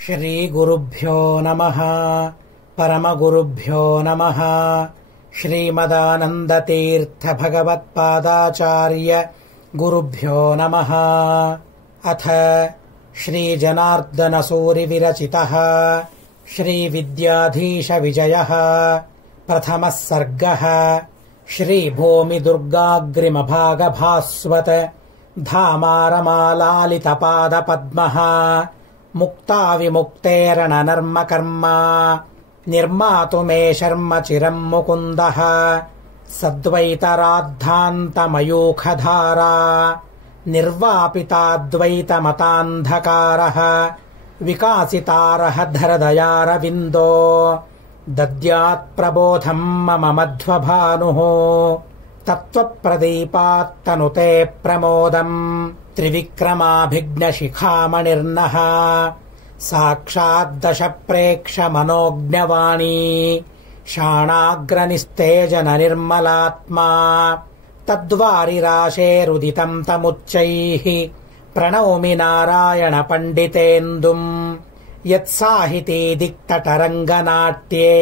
श्रीगुरुभ्यो नमः। परमगुरुभ्यो नमः। श्रीमदानन्दतीर्थभगवत्पादाचार्य गुरुभ्यो नमः। अथ श्रीजनार्दनसूरिविरचितः श्रीविद्याधीशविजयः प्रथमः सर्गः। श्रीभूमिदुर्गाग्रिमभागभास्वत् धामारमालालितपादपद्मः मुक्ताविमुक्तेरणनर्मकर्म निर्मातु मे शर्म चिरम् मुकुन्दः। सद्वैतराद्धान्तमयूखधारा निर्वापिताद्वैतमतान्धकारः विकासितारः धरदयारविन्दो दद्यात्प्रबोधम् मम मध्वभानुः। तत्त्वप्रदीपात्तनुते प्रमोदम् त्रिविक्रमाभिघ्नशिखामणिर्नः साक्षाद्दशप्रेक्षमनोज्ञवाणी शाणाग्रनिस्तेजननिर्मलात्मा तद्वारिराशेरुदितम् तमुच्चैः प्रणौमि नारायणपण्डितेन्दुम्। यत्साहिती दिक्तटरङ्गनाट्ये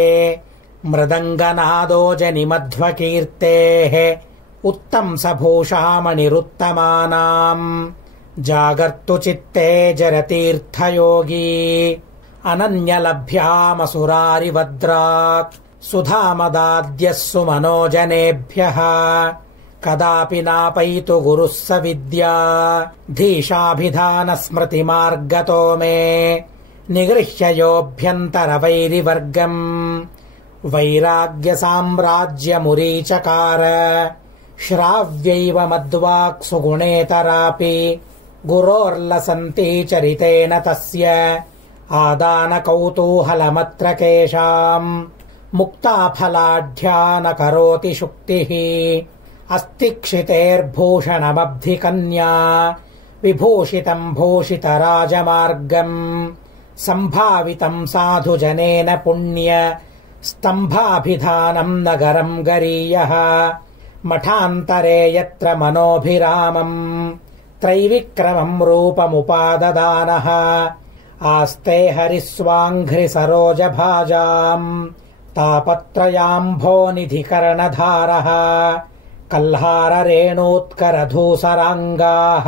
मृदङ्गनादोजनिमध्वकीर्तेः उत्तंसभूषामणिरुत्तमानाम् जागर्तु चित्ते जरतीर्थयोगी अनन्यलभ्यामसुरारिवद्राक् सुधामदाद्यः सुमनोजनेभ्यः। कदापि नापैतु गुरुः स विद्या धीशाभिधानस्मृतिमार्गतो मे निगृह्य योऽभ्यन्तरवैरिवर्गम् वैराग्यसाम्राज्यमुरीचकार। श्राव्यैव मद्वाक् सुगुणेतरापि गुरोर्लसन्ति चरितेन तस्य आदानकौतूहलमत्र केषाम् मुक्ताफलाढ्या न करोति शुक्तिः। अस्ति क्षितेर्भूषणमब्धिकन्या विभूषितम् भूषितराजमार्गम् सम्भावितम् साधुजनेन पुण्य स्तम्भाभिधानम् नगरम् गरीयः। मठान्तरे यत्र मनोभिरामम् त्रैविक्रमम् रूपमुपाददानः आस्ते हरिस्वाङ्घ्रिसरोजभाजाम् तापत्रयाम्भोनिधिकरणधारः कल्हाररेणूत्करधूसराङ्गाः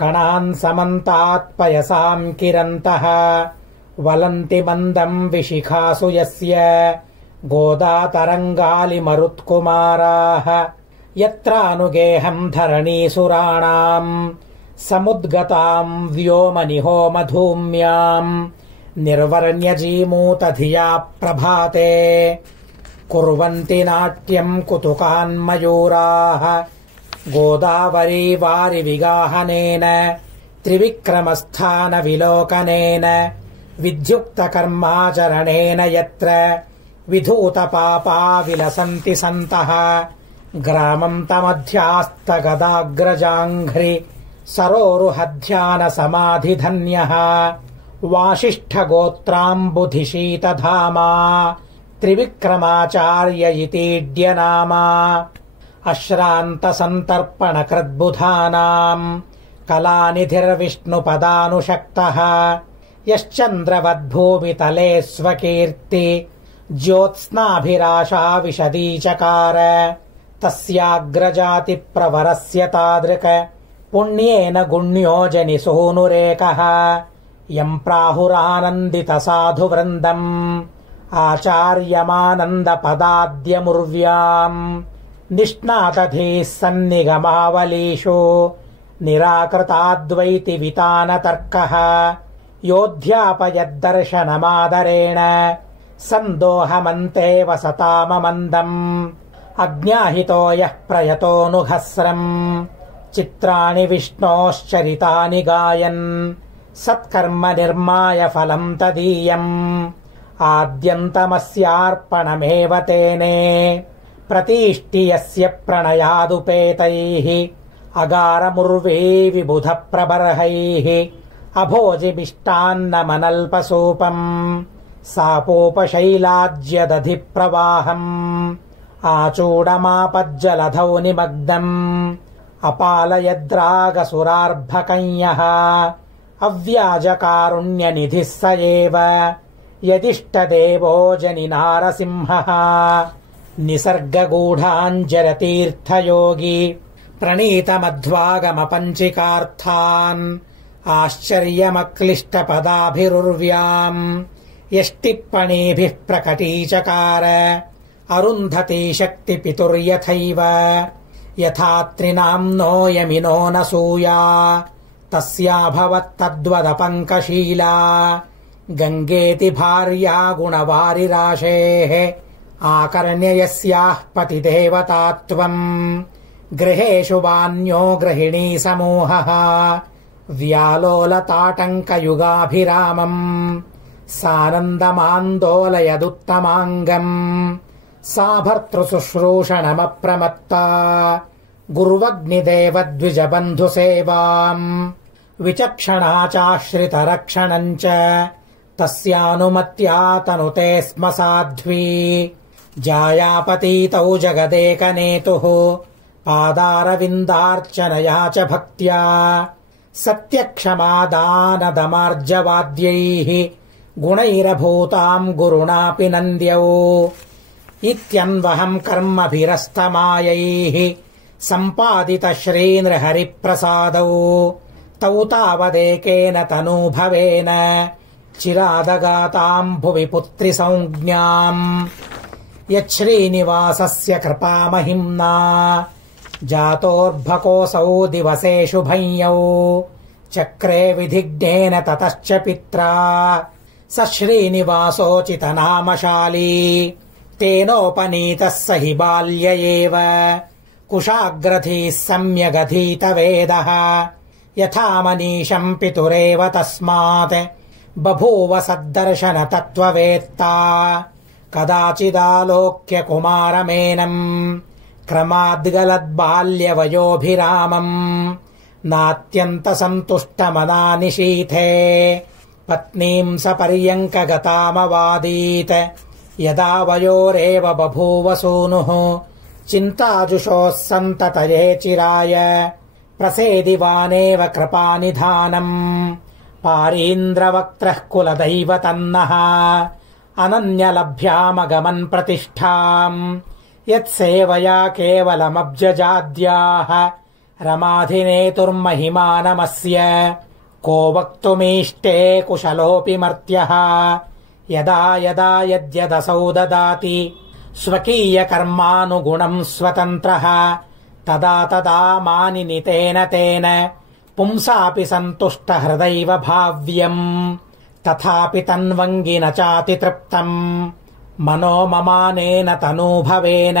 कणान् समन्तात्पयसाम् किरन्तः वलन्ति मन्दम् विशिखासु यस्य गोदातरङ्गालिमरुत्कुमाराः। यत्रानुगेहम् धरणीसुराणाम् समुद्गताम् व्योमनिहोमधूम्याम् निर्वर्ण्यजीमूतधिया प्रभाते कुर्वन्ति नाट्यम् कुतुकान्मयूराः। गोदावरी वारिविगाहनेन त्रिविक्रमस्थानविलोकनेन विद्युक्तकर्माचरणेन यत्र विधूतपापा विलसन्ति सन्तः ग्रामम् तमध्यास्तगदाग्रजाङ्घ्रि सरोरुहध्यानसमाधिधन्यः वासिष्ठगोत्राम्बुधिशीतधामा त्रिविक्रमाचार्य इतीड्यनामा। अश्रान्तसन्तर्पणकृद्बुधानाम् कलानिधिर्विष्णुपदानुशक्तः यश्चन्द्रवद्भूमितले स्वकीर्ति ज्योत्स्नाभिराशा विशदीचकार। तस्याग्रजातिप्रवरस्य तादृक् पुण्येन गुण्यो जनिसूनुरेकः यम् प्राहुरानन्दितसाधुवृन्दम् आचार्यमानन्दपदाद्यमुर्व्याम् निष्णातधीः सन्निगमावलीषु निराकृताद्वैतिवितानतर्कः योऽध्यापयद्दर्शनमादरेण सन्दोहमन्ते वसताममन्दम् अज्ञाहितो यः प्रयतोऽनुघस्रम् चित्राणि विष्णोश्चरितानि गायन् सत्कर्म निर्माय फलम् तदीयम् आद्यन्तमस्यार्पणमेव तेने प्रतीष्टि यस्य प्रणयादुपेतैः अगारमुर्वी विबुधप्रबर्हैः अभोजिमिष्टान्नमनल्पसूपम् सापोपशैलाज्यदधिप्रवाहम् आचूडमापज्जलधौ निमग्नम् अपालयद्रागसुरार्भकञ्यः अव्याजकारुण्यनिधिः स एव यदिष्टदेवो जनिनारसिंहः निसर्गगूढाञ्जरतीर्थयोगी प्रणीतमध्वागमपञ्चिकार्थान् आश्चर्यमक्लिष्टपदाभिरुर्व्याम् यष्टिप्पणीभिः प्रकटीचकार अरुन्धती शक्तिपितुर्यथैव यथा त्रिनाम्नो यमिनो नसूया तस्याभवत्तद्वदपङ्कशीला गङ्गेति भार्या गुणवारिराशेः आकर्ण्य यस्याः पतिदेवतात्वम् गृहेषु वान्यो गृहिणी समूहः व्यालोलताटङ्कयुगाभिरामम् सानन्दमान्दोलयदुत्तमाङ्गम् सा भर्तृशुश्रूषणमप्रमत्ता गुर्वग्निदेवद्विजबन्धुसेवाम् विचक्षणा चाश्रितरक्षणम् च तस्यानुमत्या तनुते स्म साध्वी जायापतीतौ जगदेकनेतुः पादारविन्दार्चनया च भक्त्या सत्यक्षमादानदमार्जवाद्यैः गुणैरभूताम् गुरुणापि नन्द्यौ इत्यन्वहम् कर्मभिरस्तमायैः सम्पादितश्रीनृहरिप्रसादौ तौ तावदेकेन तनूभवेन चिरादगाताम् भुवि पुत्रिसंज्ञाम् यच्छ्रीनिवासस्य कृपामहिम्ना जातोर्भकोऽसौ दिवसेषु भञ्यौ चक्रे विधिज्ञेन ततश्च पित्रा स श्रीनिवासोचितनामशाली तेनोपनीतः स हि बाल्य एव कुशाग्रधीः सम्यगधीतवेदः यथा मनीषम् पितुरेव तस्मात् बभूव सद्दर्शन तत्त्ववेत्ता कदाचिदालोक्य कुमारमेनम् क्रमाद्गलद्बाल्यवयोभिरामम् नात्यन्तसन्तुष्टमना निशीथे पत्नीम् सपर्यङ्कगतामवादीत् यदा वयोरेव बभूव सूनुः चिन्ताजुषोः सन्ततये चिराय प्रसेदिवानेव कृपानिधानम् पारीन्द्रवक्त्रः कुलदैवतन्नः अनन्यलभ्यामगमन् प्रतिष्ठाम् यत्सेवया केवलमब्जजाद्याः रमाधिनेतुर्महिमानमस्य को वक्तुमीष्टे कुशलोऽपि मर्त्यः यदा यदा यद्यदसौ ददाति स्वकीयकर्मानुगुणम् स्वतन्त्रः तदा तदा मानिनितेन तेन पुंसापि सन्तुष्टहृदैव भाव्यम् तथापि तन्वङ्गि न चातितृप्तम् मनो ममानेन तनूभवेन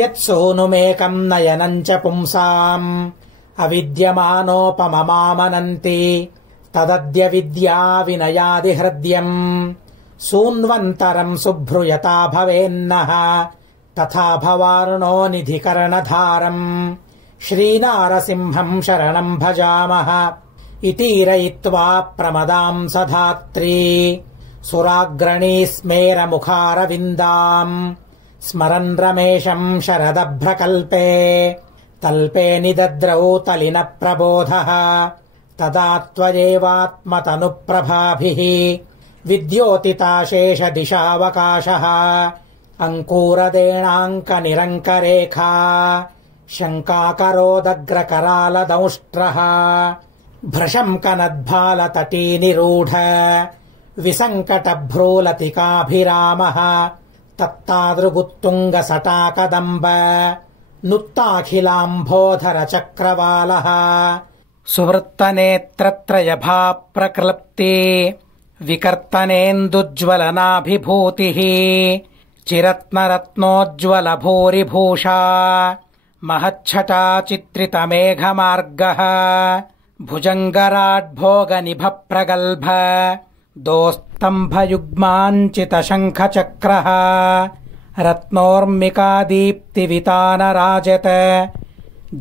यत्सूनुमेकम् नयनम् च पुंसाम् अविद्यमानोपममामनन्ति तदद्य विद्या विनयादिहृद्यम् सून्वन्तरम् सुभ्रूयता भवेन्नः तथा भवार्णो निधिकर्णधारम् श्रीनारसिंहम् शरणम् भजामः इतीरयित्वा प्रमदाम् स धात्री सुराग्रणी स्मेरमुखारविन्दाम् स्मरन् रमेशम् शरदभ्रकल्पे तल्पे निदद्रौ तलिनप्रबोधः तदा त्वयैवात्मतनुप्रभाभिः विद्योतिताशेषदिशावकाशः अङ्कूरदेणाङ्कनिरङ्करेखा शङ्काकरोदग्रकरालदंष्ट्रः भ्रशङ्कनद्भालतटीनिरूढ विसङ्कटभ्रूलतिकाभिरामः तत्तादृगुत्तुङ्गसटाकदम्ब नुत्ताखिलाम्भोधरचक्रवालः सुवृत्तनेत्रत्रयभाप्रक्लृप्ति विकर्तनेन्दुज्ज्वलनाभिभूतिः चिरत्नरत्नोज्ज्वलभूरिभूषा महच्छटा चित्रितमेघमार्गः भुजङ्गराड्भोगनिभप्रगल्भ दोस्तम्भयुग्माञ्चितशङ्खचक्रः रत्नोर्मिकादीप्तिवितानराजत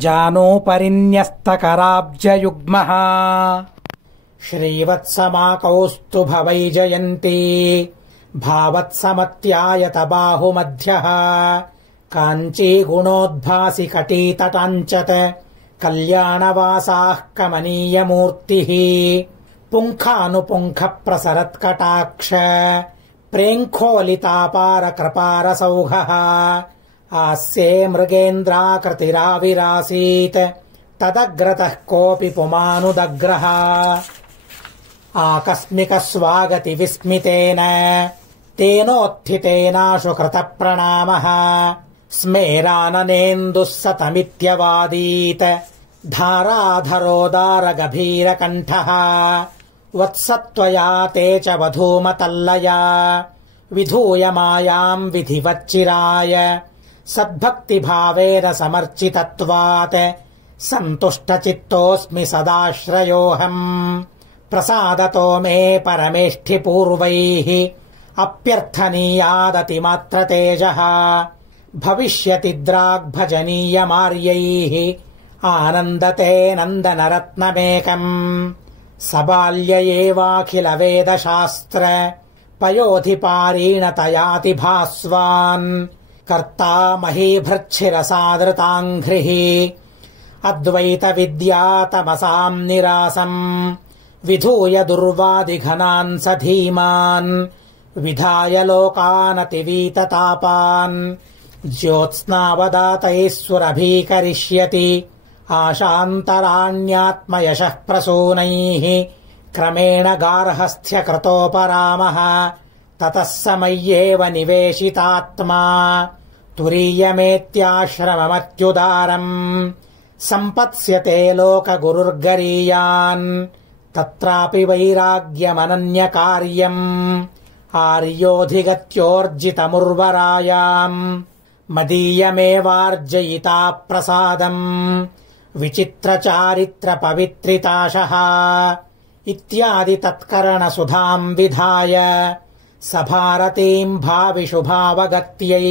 जानूपरिन्यस्तकराब्जयुग्मः श्रीवत्समाकौस्तुभवैजयन्ती भावत्समत्यायत बाहुमध्यः काञ्ची गुणोद्भासि कटीतटाञ्चत कल्याणवासाः कमनीयमूर्तिः पुङ्खानुपुङ्ख प्रसरत्कटाक्ष प्रेङ्खोलितापार कृपारसौघः आस्ये मृगेन्द्राकृतिराविरासीत् तदग्रतः कोऽपि पुमानुदग्रः आकस्मिकस्वागति विस्मितेन तेनोत्थितेनाशु कृतप्रणामः स्मेराननेन्दुः सतमित्यवादीत् धाराधरोदारगभीरकण्ठः वत्सत्वया ते च वधूमतल्लया विधूय मायाम् विधिवच्चिराय सद्भक्तिभावेन समर्चितत्वात् सन्तुष्टचित्तोऽस्मि सदाश्रयोऽहम् प्रसादतो मे परमेष्ठिपूर्वैः अप्यर्थनीयादतिमात्रतेजः भविष्यतिद्राग्भजनीयमार्यैः आनन्दते नन्दनरत्नमेकम् सबाल्य एवाखिलवेदशास्त्र पयोधिपारीणतयाति भास्वान् कर्ता महीभृच्छिरसादृताङ्घ्रिः अद्वैतविद्यातमसाम् निरासम् विधूय दुर्वादिघनान् स धीमान् विधाय लोकानतिवीततापान् ज्योत्स्नावदातैः सुरभीकरिष्यति आशान्तराण्यात्मयशः प्रसूनैः क्रमेण गार्हस्थ्यकृतोपरामः ततः स मय्येव निवेशितात्मा तुरीयमेत्याश्रममत्युदारम् सम्पत्स्यते लोकगुरुर्गरीयान् तत्रापि वैराग्यमनन्यकार्यम् आर्योऽधिगत्योर्जितमुर्वरायाम् मदीयमेवार्जयिता प्रसादम् विचित्रचारित्रपवित्रिताशः इत्यादि तत्करणसुधाम् विधाय सभारतीम् भाविशुभावगत्यै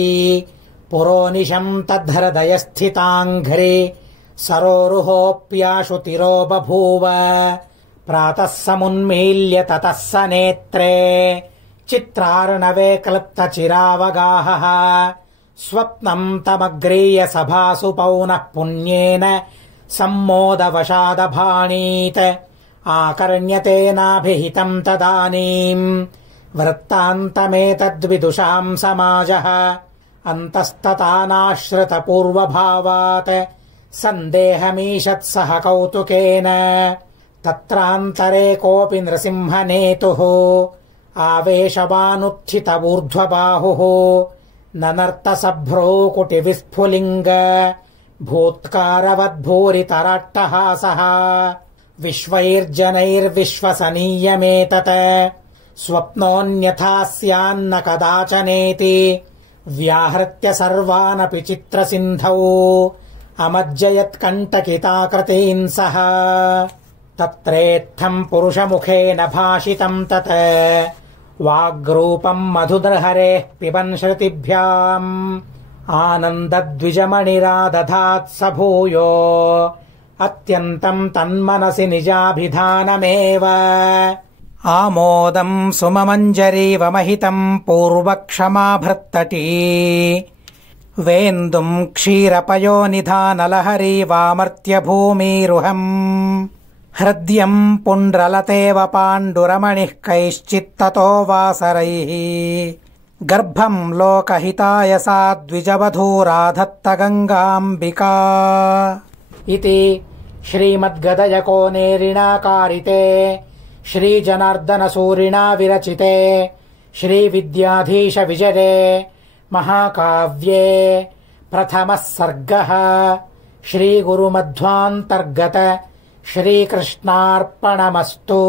पुरोनिशम् तद्धृदयस्थिताङ्घ्रि सरोरुहोऽप्याशुतिरो बभूव प्रातः समुन्मील्य ततः स नेत्रे चित्रार्णवे क्लृप्तचिरावगाहः स्वप्नम् तमग्रीय सभासु पौनः पुण्येन सम्मोदवशादभाणीत् आकर्ण्यतेनाभिहितम् तदानीम् वृत्तान्तमेतद्विदुषाम् समाजः अन्तस्ततानाश्रितपूर्वभावात् सन्देहमीषत्सह कौतुकेन तत्रान्तरे कोऽपि नृसिंहनेतुः आवेशवानुत्थितवूर्ध्वबाहुः ननर्तसभ्रूकुटिविस्फुलिङ्ग भूत्कारवद्भूरितराट्टहासः विश्वैर्जनैर्विश्वसनीयमेतत् स्वप्नोऽन्यथा स्यान्न कदाचनेति व्याहृत्य सर्वानपि चित्रसिन्धौ अमज्जयत्कण्टकिताकृतीन् सः तत्रेत्थम् पुरुषमुखेन भाषितम् तत् वाग्रूपम् मधुदर्हरेः पिबन् श्रुतिभ्याम् आनन्दद्विजमणिरादधात् स भूयो अत्यन्तम् तन्मनसि निजाभिधानमेव आमोदम् सुममञ्जरीव महितम् पूर्वक्षमाभृत्तटी वेन्दुम् क्षीरपयोनिधानलहरीवामर्त्य भूमिरुहम् हृद्यम् पुण्ड्रलतेव पाण्डुरमणिः कैश्चित्ततो वासरैः गर्भम् लोकहिताय सा द्विजवधूराधत्तगङ्गाम्बिका इति श्रीमद्गदयकोनेरिणाकारिते श्रीजनार्दनसूरिणा विरचिते श्रीविद्याधीशविजये महाकाव्ये प्रथमः सर्गः श्रीगुरुमध्वान्तर्गत श्रीकृष्णार्पणमस्तु।